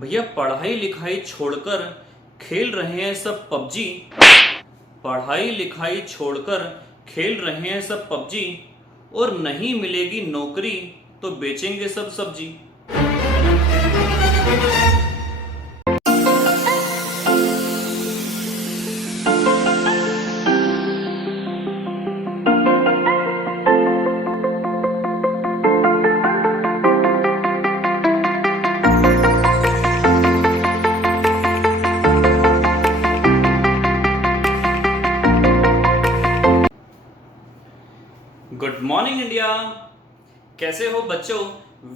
भैया पढ़ाई लिखाई छोड़कर खेल रहे हैं सब पबजी। पढ़ाई लिखाई छोड़कर खेल रहे हैं सब पबजी, और नहीं मिलेगी नौकरी तो बेचेंगे सब सब्जी। गुड मॉर्निंग इंडिया, कैसे हो बच्चों।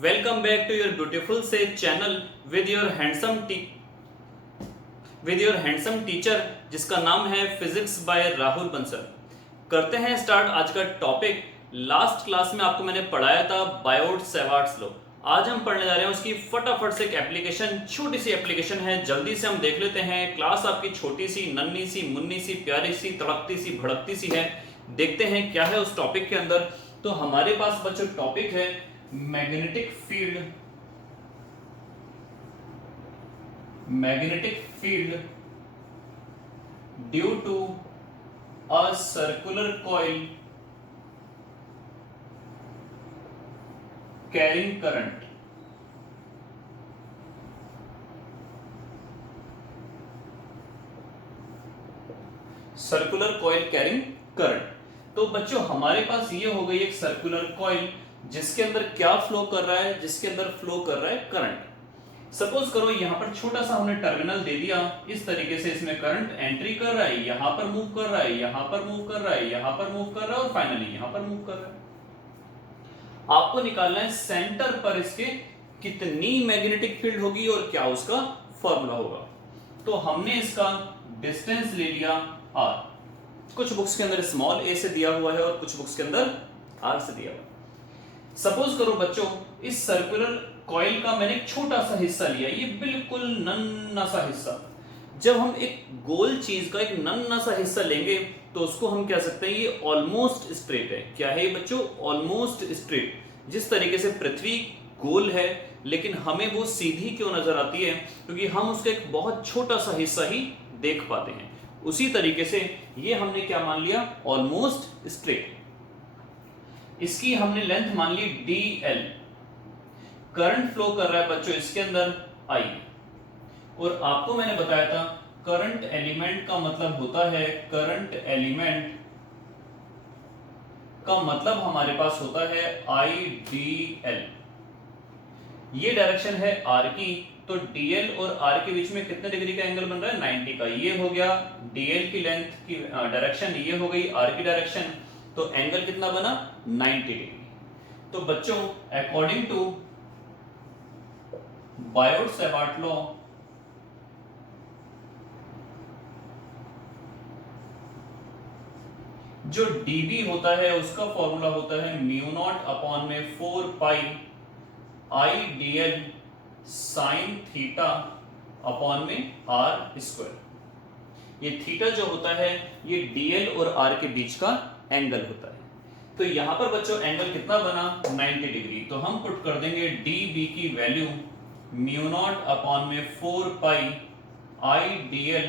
Welcome back to your beautiful से channel with your handsome teacher, जिसका नाम है फिजिक्स बाय राहुल बंसल। करते हैं स्टार्ट आज का टॉपिक। लास्ट क्लास में आपको मैंने पढ़ाया था बायोट-सैवर्ट्स लॉ। आज हम पढ़ने जा रहे हैं उसकी फटाफट से एक एप्लीकेशन, छोटी सी एप्लीकेशन है, जल्दी से हम देख लेते हैं। क्लास आपकी छोटी सी, नन्ही सी, मुन्नी सी, प्यारी सी, तड़कती सी, भड़कती सी है। देखते हैं क्या है उस टॉपिक के अंदर। तो हमारे पास बच्चों टॉपिक है magnetic field due to a circular coil carrying current. Circular coil carrying current. तो बच्चों हमारे पास ये हो गई एक सर्कुलर कॉइल, जिसके अंदर क्या फ्लो कर रहा है, जिसके अंदर फ्लो कर रहा है करंट। सपोज करो यहां पर छोटा सा हमने टर्मिनल दे दिया, इस तरीके से इसमें करंट एंट्री कर रहा है, यहां पर मूव कर रहा है, यहां पर मूव कर रहा है, यहां पर मूव कर रहा है, और फाइनली यहां पर मूव कर रहा है। आपको निकालना है सेंटर पर इसके कितनी मैग्नेटिक फील्ड होगी और क्या उसका फॉर्मूला होगा। तो हमने इसका डिस्टेंस ले लिया r। कुछ बुक्स के अंदर स्मॉल a से दिया हुआ है और कुछ बुक्स के अंदर r से दिया हुआ है। सपोज करो बच्चों इस सर्कुलर कॉइल का मैंने एक छोटा सा हिस्सा लिया, ये बिल्कुल नन्हा सा हिस्सा। जब हम एक गोल चीज का एक नन्हा सा हिस्सा लेंगे तो उसको हम कह सकते हैं ये ऑलमोस्ट स्ट्रेट है। क्या है ये बच्चों? Almost straight. जिस तरीके से पृथ्वी गोल है लेकिन हमें वो सीधी क्यों नजर आती है? क्योंकि हम उसका एक बहुत छोटा सा हिस्सा ही देख पाते हैं। उसी तरीके से ये हमने क्या मान लिया? Almost straight. इसकी हमने लेंथ मान ली dl। करंट फ्लो कर रहा है बच्चों इसके अंदर I, और आपको मैंने बताया था करंट एलिमेंट का मतलब होता है, करंट एलिमेंट का मतलब हमारे पास होता है IDL। ये डायरेक्शन है r की, तो dl और r के बीच में कितने डिग्री का एंगल बन रहा है? 90 का। ये हो गया dl की लेंथ की डायरेक्शन, ये हो गई r की डायरेक्शन, तो एंगल कितना बना? 90 डिग्री। तो बच्चों अकॉर्डिंग टू बायोट-सैवर्ट लॉ, जो dB होता है उसका फॉर्मूला होता है म्यू नॉट अपॉन में 4 पाई IDL साइन थीटा अपॉन में r स्क्वायर। ये थीटा जो होता है ये dl और r के बीच का एंगल होता है। तो यहां पर बच्चों एंगल कितना बना? 90 डिग्री। तो हम पुट कर देंगे dB की वैल्यू म्यू नॉट अपॉन में 4 पाई IDL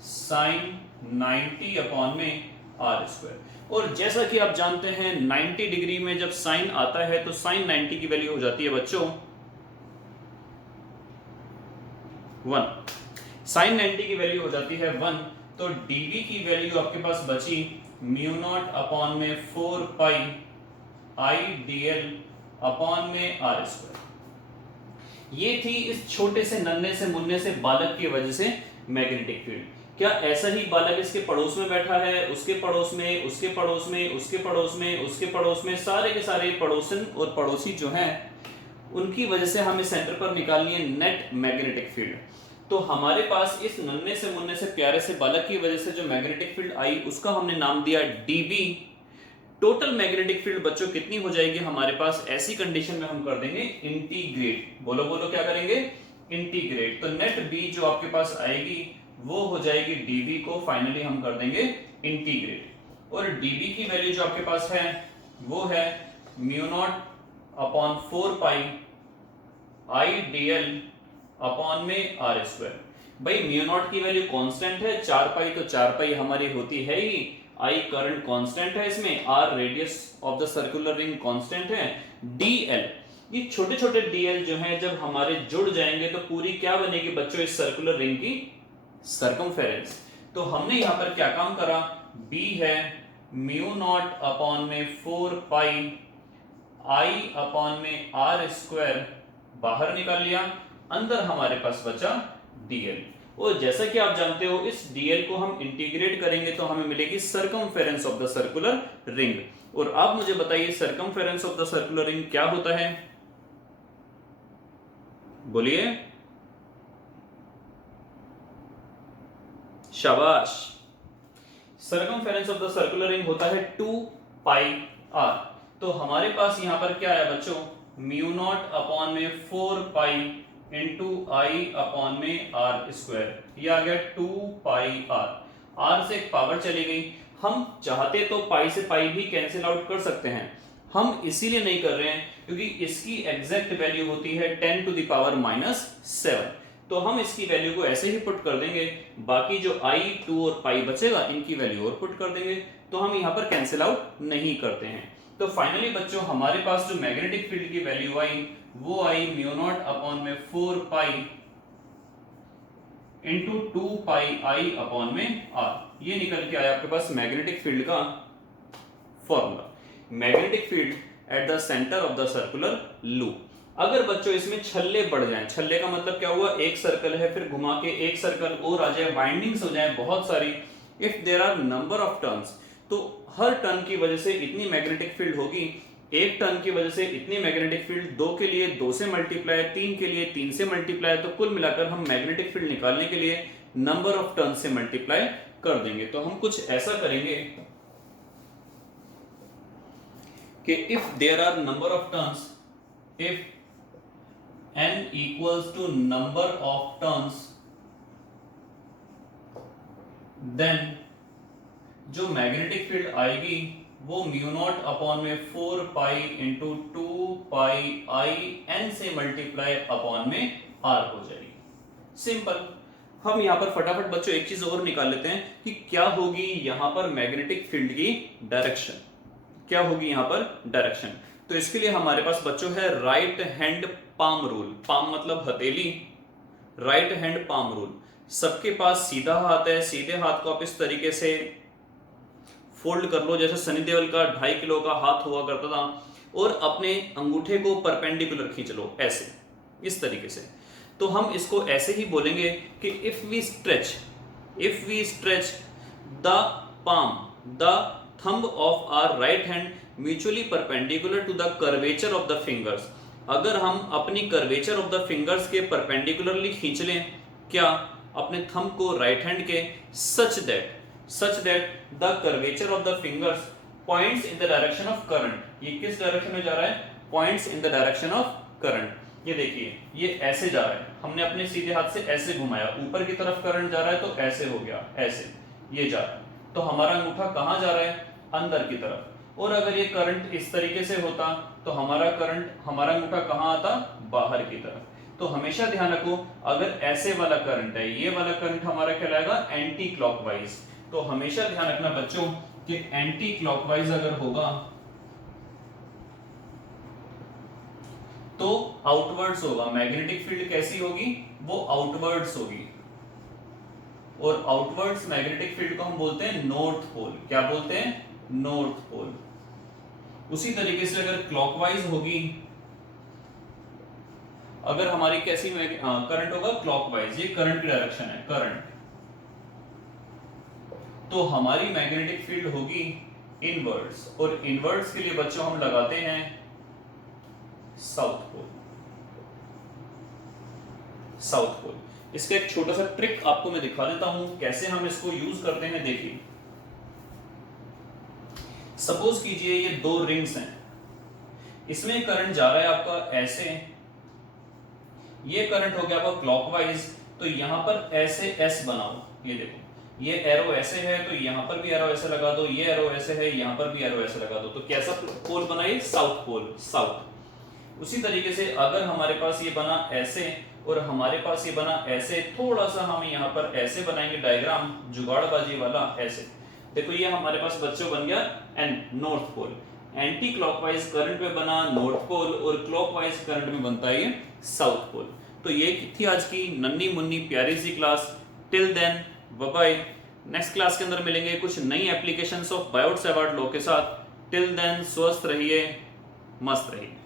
साइन 90 अपॉन में r स्क्वायर। और जैसा कि आप जानते हैं 90 डिग्री में जब साइन आता है तो साइन 90 की वैल्यू हो जाती है बच्चों 1। साइन 90 की वैल्यू हो जाती है 1। तो dB की वैल्यू आपके पास बची म्यू नॉट अपॉन में 4 पाई IDL अपॉन में r स्क्वायर। ये थी इस छोटे से नन्हे से मुन्ने से बालक की वजह से मैग्नेटिक फील्ड। क्या ऐसा ही बालक इसके पड़ोस में बैठा है, उसके पड़ोस में, उसके पड़ोस में, उसके पड़ोस में, उसके पड़ोस में, सारे के सारे पड़ोसन और पड़ोसी जो हैं उनकी वजह से हमें सेंटर पर निकालनी है नेट मैग्नेटिक फील्ड। तो हमारे पास इस नन्हे से मुन्ने से प्यारे से बालक की वजह से जो मैग्नेटिक फील्ड आई उसका हमने नाम दिया dB। टोटल मैग्नेटिक फील्ड बच्चों कितनी हो जाएगी हमारे पास? ऐसी कंडीशन में हम कर देंगे इंटीग्रेट। बोलो बोलो क्या करेंगे? इंटीग्रेट। तो नेट B जो आपके पास आएगी वो हो जाएगी dB को फाइनली हम कर देंगे इंटीग्रेट। और dB की वैल्यू जो आपके पास है वो है म्यू नॉट अपॉन 4 पाई IDL अपॉन में आर स्क्वायर। भाई म्यू नॉट की वैल्यू कांस्टेंट है 4 पाई, तो 4 पाई हमारी होती है ही, आई करंट कांस्टेंट है इसमें, R radius of the circular ring constant है, डीएल ये छोटे छोटे डीएल जो हैं जब हमारे जुड़ जाएंगे तो पूरी क्या बनेगी बच्चों इस सर्कुलर रिंग की सर्कमफेरेंस। तो हमने यहां पर क्या काम करा, बी है म्यू नॉट अपॉन में 4 पाई आई अपॉन में आर स्क्वायर बाहर निकाल लिया, अंदर हमारे पास बचा डीएल। और जैसा कि आप जानते हो इस डीएल को हम इंटीग्रेट करेंगे तो हमें मिलेगी circumference of the circular ring. और आप मुझे बताइए circumference of the circular ring क्या होता है, बोलिए, शाबाश। Circumference of the circular ring होता है 2 पाई आर। तो हमारे पास यहां पर क्या है बच्चों, म्यू नॉट अपॉन में 4 पाई इंटू आई अपॉन में आर स्क्वायर, ये आ गया 2 पाई आर। आर से एक पावर चली गई, हम चाहते तो पाई से पाई भी कैंसिल आउट कर सकते हैं, हम इसीलिए नहीं कर रहे हैं क्योंकि इसकी एग्जैक्ट वैल्यू होती है 10 टू द पावर -7। तो हम इसकी वैल्यू को ऐसे ही पुट कर देंगे, बाकी जो आई 2 और पाई बचेगा इनकी वैल्यू और पुट कर देंगे, तो हम यहां पर कैंसिल आउट नहीं करते हैं। तो फाइनली बच्चों हमारे पास जो मैग्नेटिक फील्ड की वैल्यू आई वो आई म्यू नॉट अपॉन में 4 पाई इंटू 2 पाई आई अपॉन में आर। ये निकल के आया आपके पास मैग्नेटिक फील्ड का formula. Magnetic field at the centre of the circular loop. अगर बच्चों इसमें छल्ले बढ़ जाएं, छल्ले का मतलब क्या हुआ, एक सर्कल है फिर घुमा के एक सर्कल और आ जाए, वाइंडिंग्स हो जाए बहुत सारी, if there are number of turns, तो हर टर्न की वजह से इतनी मैग्नेटिक फील्ड होगी, एक टर्न की वजह से इतनी मैग्नेटिक फील्ड, 2 के लिए 2 से मल्टीप्लाई, 3 के लिए 3 से मल्टीप्लाई, तो कुल मिलाकर हम मैग्नेटिक फील्ड निकालने के लिए नंबर ऑफ टर्न से मल्टीप्लाई कर देंगे। तो हम कुछ ऐसा करेंगे कि if there are number of turns, if n equals to number of turns, then जो मैग्नेटिक फील्ड आएगी वो म्यू नॉट अपॉन में 4 pi into 2 pi I N से मल्टीप्लाई अपॉन में आर हो जाएगी। सिंपल। हम यहां पर फटाफट बच्चों एक चीज और निकाल लेते हैं कि क्या होगी यहां पर मैग्नेटिक फील्ड की डायरेक्शन, क्या होगी यहां पर डायरेक्शन। तो इसके लिए हमारे पास बच्चों है right hand palm rule. Palm मतलब हथेली, राइट हैंड पाम रूल। सबके पास सीधा हाथ है, सीधे हाथ को आप इस तरीके से फोल्ड कर लो जैसे सनी देओल का 2.5 किलो का हाथ हुआ करता था, और अपने अंगूठे को परपेंडिकुलर खींच लो ऐसे, इस तरीके से। तो हम इसको ऐसे ही बोलेंगे कि if we stretch the palm, the thumb of our right hand mutually perpendicular to the curvature of the fingers. अगर हम अपनी कर्वेचर ऑफ द फिंगर्स के परपेंडिकुलरली खींच लें क्या, अपने थंब को राइट हैंड के, such that the curvature of the fingers points in the direction of current. ये किस डायरेक्शन में जा रहा है, points in the direction of current. ये देखिए ये ऐसे जा रहा है, हमने अपने सीधे हाथ से ऐसे घुमाया, ऊपर की तरफ करंट जा रहा है तो ऐसे हो गया, ऐसे ये जा रहा है, तो हमारा अंगूठा कहां जा रहा है, अंदर की तरफ। और अगर ये करंट इस तरीके से होता तो हमारा अंगूठा कहां आता, बाहर की तरफ। तो हमेशा ध्यान रखो अगर ऐसे वाला करंट है, ये वाला करंट हमारा कहलाएगा एंटी क्लॉकवाइज। तो हमेशा ध्यान रखना बच्चों कि एंटी क्लॉकवाइज अगर होगा तो आउटवर्ड्स होगा। मैग्नेटिक फील्ड कैसी होगी, वो आउटवर्ड्स होगी, और आउटवर्ड्स मैग्नेटिक फील्ड को हम बोलते हैं नॉर्थ पोल। क्या बोलते हैं, नॉर्थ पोल। उसी तरीके से अगर क्लॉकवाइज होगी, अगर हमारी कैसी करंट होगा क्लॉकवाइज, ये करंट की डायरेक्शन है, करंट, तो हमारी मैग्नेटिक फील्ड होगी इनवर्ड्स। और इनवर्ड्स के लिए बच्चों हम लगाते हैं साउथ पोल, साउथ पोल। इसका एक छोटा सा ट्रिक आपको मैं दिखा देता हूं कैसे हम इसको यूज करते हैं। देखिए सपोज कीजिए ये 2 रिंग्स हैं, इसमें करंट जा रहा है आपका ऐसे, ये करंट हो गया आपका क्लॉकवाइज, तो यहां पर ऐसे एस बनाओ। ये देखो ये एरो ऐसे है तो यहां पर भी एरो ऐसे लगा दो, ये एरो ऐसे है यहां पर भी एरो ऐसे लगा दो, तो कैसा पोल बना, ये साउथ पोल, साउथ। उसी तरीके से अगर हमारे पास ये बना ऐसे और हमारे पास ये बना ऐसे, थोड़ा सा हम यहाँ पर ऐसे बनाएंगे डायग्राम जुगाड़बाजी वाला ऐसे। देखो ये हमारे पास बच्चों बन गया and north pole, anti clockwise current में बना नॉर्थ पोल और क्लॉकवाइज करंट में बनता है ये साउथ पोल। तो ये थी आज की नन्ही मुन्नी प्यारी सी class. Till then bye bye. Next class के अंदर मिलेंगे कुछ नई एप्लीकेशंस ऑफ बायोट-सावर्ट लॉ के साथ। टिल देन स्वस्थ रहिए, मस्त रहिए।